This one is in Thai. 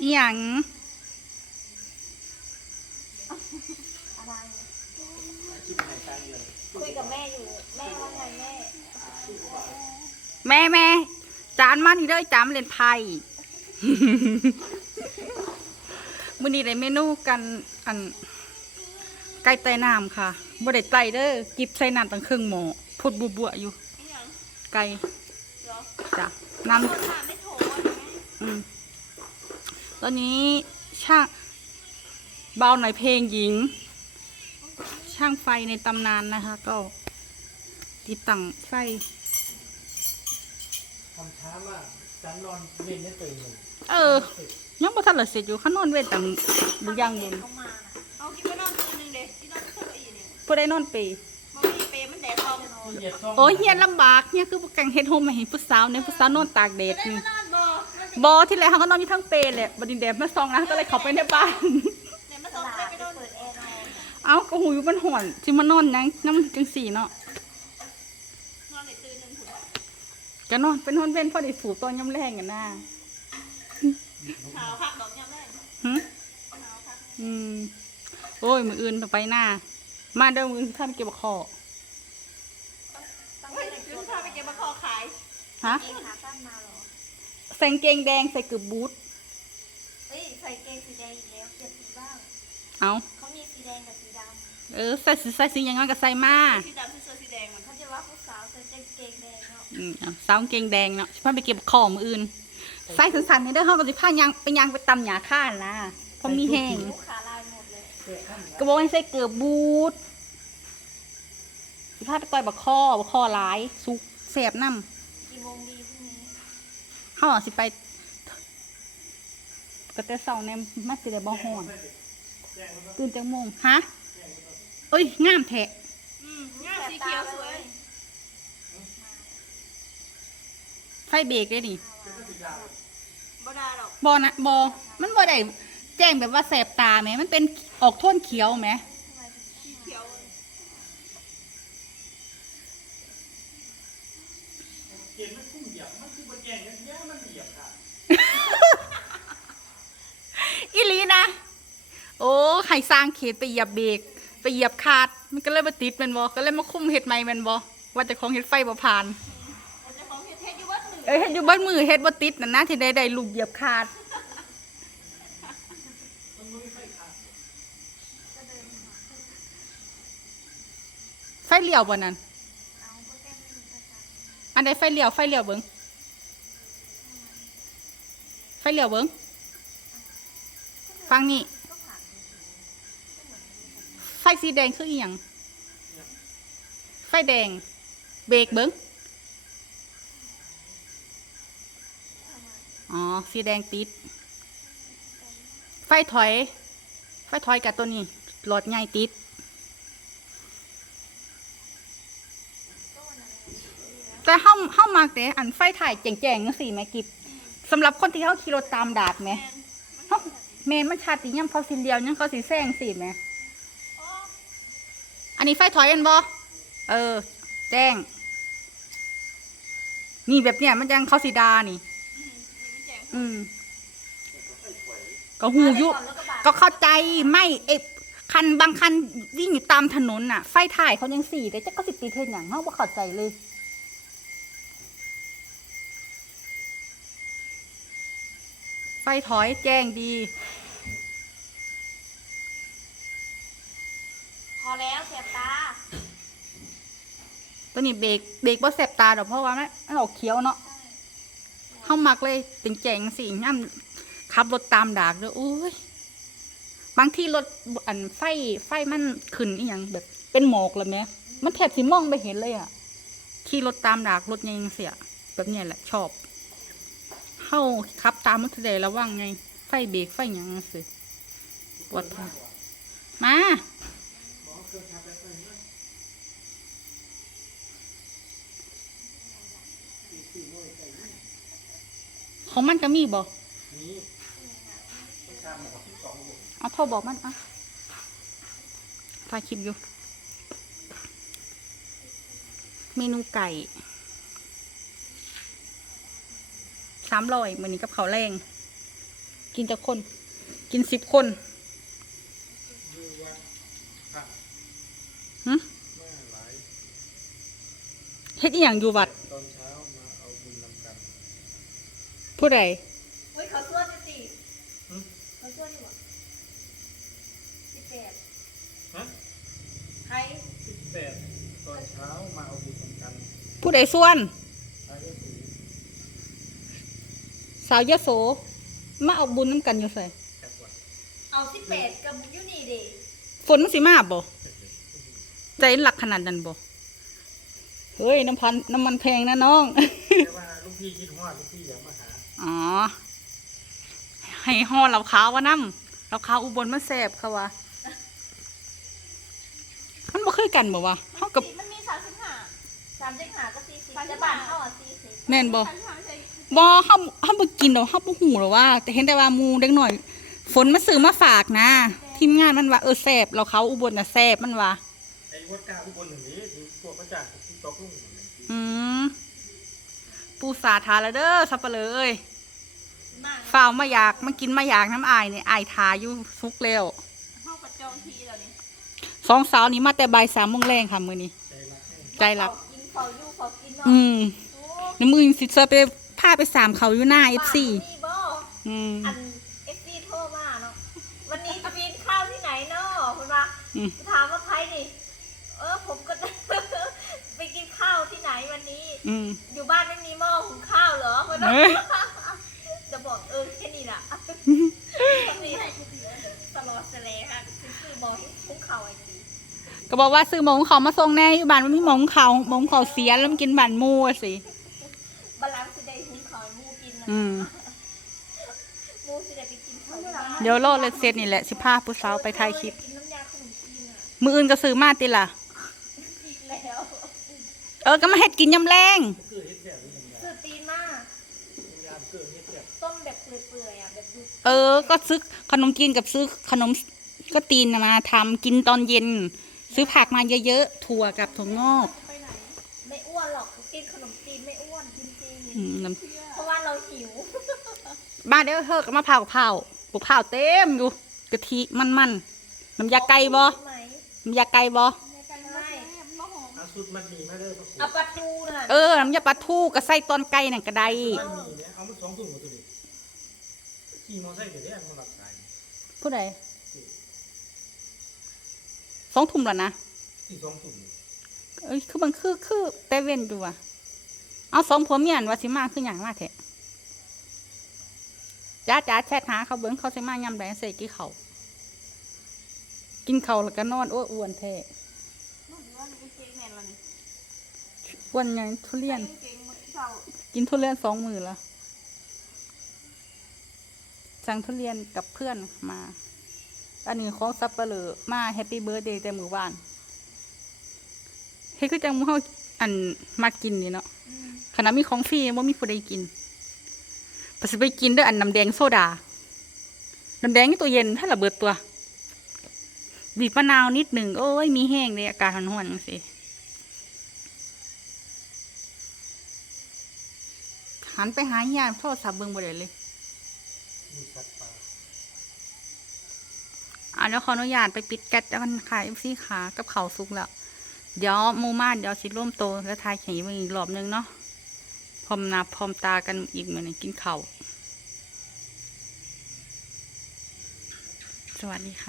อีหยังอะไรคุยกับแม่อยู่ แม่ว่าไงแม่ แม่แม่จานมานี่เด้อจามเล่นไพ่มื้อนี้ได้เมนูกันอันไก่ไต้น้ำค่ะบ่ได้ไต้เด้อจิบใส่น้ำตั้งครึ่งหม้อพุดบัวๆอยู่นี่ยังไก่เหรอจ้ะน้ำคนถามไม่โถว่าไงอืม ตอนนี้ช่างเบาหน่อยเพลงหญิง ช่างไฟในตำนานนะคะ ก็ติดตั้งไฟทำช้ามากจันนอนเล่นได้ตื่นหนึ่งเออ ยังบ่ทันละเสร็จอยู่ข้างนอนเว้นตังบุยังบุญเขามาน่ะเอาคิดว่านอนคืนนึงเด็ที่นอนเท่าอีเนี่ยผู้ได้นอนเปรมันมีเปรย์มันแดดทองนอนเหยียดซ่องโอ้ยเฮียนลำบากเฮียคือบ่กังเฮ็ดโฮมมาให้ผู้สาวเนี่ยผู้สาวนอนตากแดดได้นี่ มานอนบ่มันเป็นบ่ที่แรกเขาก็นอนอยู่ทั้งเปรแหละบัดนี้แดดมาส่องนะก็เลยเข้าไปในบ้าน เดี๋ยวมาซ้อมได้ไปนอนเปิดแอร์นอนเอ้าก็หูอยู่มันห่อนสิมานอนหยังน้ำจังสี่เนาะนอนในตื่นหนึ่งถุงก็นอนเป็นนอนเว้นพอได้สูบตอนยามแรงกันน่ะขาวพักดอกยามแรกหึขาวพักอืมโอ้ยมืออื่นต่อไปหน้า มาเดิมมือข้ามเก็บคอต้องไปแต่งตัวพาไปเก็บมะคอขายฮะเกงขาสั้นมาเหรอ ใส่กางเกงแดงใส่เกือบบูทเฮ้ยใส่เกงสีแดงอีกแล้วเปลี่ยนสีบ้าง เอาเขามีสีแดงกับสีดำเออใส่สีใส่สีอย่างนั้นก็ใส่มาสีดำคือเสื้อสีแดงมันเขาจะว่าผู้สาวใส่กางเกงแดงเนาะอืมเอาสาวกางเกงแดงเนาะฉันไปเก็บคอมืออื่นใส่สันๆนี่เด้อเขาก็สิผ้ายางไปยางไปตำหยาข้านนะเพราะมีแห้งลูกขาลายหมดเลยเสื้อขั้นก็บอกให้ใส่เกือบบูทสิผ้าไปต่อยบักคอบักคอหลายสุกแสบน้ำกี่โมงดีพรุ่งนี้เขาอาจสิไปก็แต่เสาเนี่ยมาสิได้บ่ฮ้อนตื่นจังโมงฮะเอ้ยงามแท้อืมงามสีเขียวสวยไฟเบรกได้ดิบ่ได้หรอกบอนะบอมันบ่ได้แจ้งแบบว่าแสบตาไหมมันเป็นออกโทนเขียวไหม สีเขียว เกณฑ์มันคุ้มเหยียบมันคือมาแกงอย่างเงี้ยมันเหยียบค่ะ อีห ลีนะ โอ้ไข่สร้างเขตไปเหยียบเบรกไปเหยียบคาดมันก็เลยมาติดแมันบอก็เลยมาคุมเห็ดใหม่แมันบอว่าจะของเห็ดไฟบ่ผ่านจะของเฮ็ดเฮ็ดอยู่วัดหนึ่งเอ้ยเฮ็ดอยู่บ้านมือเฮ็ดบ่ติดนั่นนะที่ได้ได้ลูกเหยียบคาดไฟเลี้ยวบ่นั่นอันอันใดไฟเลี้ยวไฟเลี้ยวเบิ่งไฟเลี้ยวเบิ่ง ฟังนี่ ไฟสีแดงคืออีหยัง ไฟแดง เบรกเบิ่งอ๋อ สีแดงติด ไฟถอย ไฟถอยกับตัวนี้ หลอดใหญ่ติด แต่เฮาเฮามากเด้อันไฟถ่ายแจ้งๆจังซี่แม่กิบสำหรับคนที่เฮาขี่รถตามดาดแหม แมนเฮาแม่นมันชัดอีหยังเขาสิเลียวยังเขาสิแซงสิแหมอันนี้ไฟถอยกันบ่เออ แจ้ง นี่แบบเนี้ยมันยังเขาสิดานี่ อืมก็หูยุก็เข้าใจไม่เอยคันบางคันวิ่งอยู่ตามถนนน่ะ ไฟถ่ายเขายังสีแต่จะก็สิติดเทนอย่างเขาบ่เข้าใจเลย ไฟถอยแจ้งดี พอแล้วแสบตา ตัวนี้เบรกเบรกบ่แสบตาดอกเพราะว่ามันมันออกเขียวเนาะเข้ามักเลยเป็นแจงสิย่ำขับรถตามดากเด้อโอ้ยบางที่รถอันไฟไฟมันขึ้นอีหยังแบบ เป็นหมอกเลยไหมมันแทบสิมองไม่เห็นเลยอะขี่รถตามดากรถยังเสีย แบบเนี้ยแหละชอบ เข้าขับตามมันแสดงระวังไง ไฟเบรกไฟยังสิปวดท้อมาของมันก็มีบอกอที่อเอาโทรบอกมันอะถ่ายคลิปอยู่ เมนูไก่สามร้อยมือนี้กับเขาวแรง กินจะคน กินสิบคนอยู่วัดพระหึแม่หลายเฮ็ดอีหยังอยู่วัดตอนเช้ามาเอาบุญนำกันผู้ใดเฮ้ยเขาส่วนจะตีหึเขาส่วนอยู่บ่สิบแปดฮะใครสิบแปดตอนเช้ามาเอาบุญนำกัน ผู้ใดส่วน อายะสี สาวยโส มาเอาบุญน้ำกันอยู่ใส่แอบวัดเอาสิบแปดกับยูนี่เด็ฝนมันสิมาบ่ใจหลักขนาดนั้นบ่เฮ้ยน้ำพันน้ำมันแพงนะน้อง แต่ว่าลูกพี่คิดว่าลูกพี่อยากมาหาอ๋อ ให้ห่อเหล่าขาวว่าน้ำเหล่าขาวอุบลมันแสบเขาว่ามันบ่เคยกันบ่วะเฮากับมันมีสามสิบห้าสามสิบห้าก็สี่สิบจะบานเท่าอะสี่สิบแม่นบ่ บ่เฮาเฮาบ่กินดอกเฮาบ่ฮู้หรอกว่า แต่เห็นแต่ว่าหมู่เด็กน้อย ฝนมาซื้อมาฝากนะ ทีมงานมันว่าเออแซ่บเหล่าขาวอุบลน่ะแซ่บมันว่าไอ้วัดกล้าอุบลหนึ่งนี้ที่พวกพระจ่าที่ตกลุ่งอืมปูสาทาแล้วเด้อสับปะเลยมากฝ้าวมาอยากมากินมาอยากน้ำอายเนี่ยอายทาอยู่ซุกแล้วห้องประจองทีแล้วนี่สองสาวนี้มาแต่บ่ายสามโมงแรงค่ะมือนี้ ใจรักแห้งใจรัก กินเขาอยู่เขากินเนาะอืมโอ้ น้ำมือสิเซอไปพาไปสามเขาอยู่หน้าเอฟซีบ้านนี่บ่อืมอันเอฟซีโทรมาเนาะวันนี้จะกินข้าวที่ไหนเนาะคุณว่าอืมถามว่าใครนี่เออผมก็ไปกินข้าวที่ไหนวันนี้อืมอยู่บ้านไม่มีหม้อหุงข้าวเหรอมันเอ้ยจะบอกเออแค่นี้แหละนี่ตลอดเสลค่ะคือบอกให้หุงข้าวไอ้ทีก็บอกว่าซื้อหมงเขามาส่งแน่อยู่บ้านมันมีหมงเขาหมงเขาเสียแล้วมันกินบันมูอะสิ อืมหมูสิได้ไปกินข้าวที่บ้านเดี๋ยวโลดเลยเสร็จนี่แหละสิพาผู้สาวไปถ่ายคลิปกินน้ำยาขนมจีนอะมืออื่นก็ซื้อมาติล่ะอีกแล้วเออก็มาเฮ็ดกินยำแรงเกิดเฮ็ดแซ่บหรือยังไงสื่อตีนมากยามเกิดเฮ็ดแซ่บต้มแบบเปื่อยๆอะแบบดูเออ ก็ซื้อขนมจีนกับซื้อขนมก็ตีนมาทำกินตอนเย็น ซื้อผักมาเยอะๆถั่วกับถั่วงอกไปไหนไม่อ้ วนหรอกกินขนมจีนไม่อ้วนจริงอืมน้ๆเพราะว่าเราหิวำบ้านเด้อเฮ้อก็มาเผาเผาปุกเผาเต็มอยู่กะทิมันมันๆน้ำยาไก่บ่ไหมน้ำยาไก่บ่ไม่เอาสุดมันมีมาเลยพระครูเอาปลาทูน่ะเออน้ำยาปลาทูก็ใส่ตอนไก่นั่นก็ได้มันมีเนี่ยเอามาสองถุงมาตัวนี้ขี่มอไซค์ไปได้มาหลับสายผู้ใดสองทุ่มแล้วนะที่สองถุง เอ้ยคือมันคือคือแต่เว้นอยู่ว่ะเอาสองผัวเมียนว่าสิมาคืออย่างมาแท้จ้าจ้าแชทหาเขาเบิ้งเขาสิมายำแดงใส่กี่เขาวกินเขาวแล้วก็นอนอ้วนอ้วนแท้อ้วนไงทุเรียน กินทุเรียนสองมือละสั่งทุเรียนกับเพื่อนมา อันนี้ของซับเปลือมาแฮปปี้เบิร์ดเดย์แต่มือวาน เฮ้ยคือจังหมูเฮาอันมากินนี่เนาะขณะมีของฟรีว่ามีผู้ใดกินปสิไปกินเด้วยอันน้ำแดงโซดา น้ำแดงนี่ตัวเย็นถ้าระเบิดตัว บีบมะนาวนิดหนึ่งโอ้ย มีแห้งเลยอากาศร้อนๆจังสิหันไปหาญาติโทรศัพท์เบิ่งบ่ได้เลยมีสัตว์ป่าอะเดี๋ยวขออนุญาตไปปิดแก๊สแล้วกันค่ะเอฟซีขากับเขาวสุกแล้ว เดี๋ยวมูมาเดี๋ยวสิร่วมโตแล้วทายแข่งอีกอีกรอบนึงเนาะพร้อมนาพร้อมตากันอีกเหมือนกินเขาวสวัสดีค่ะ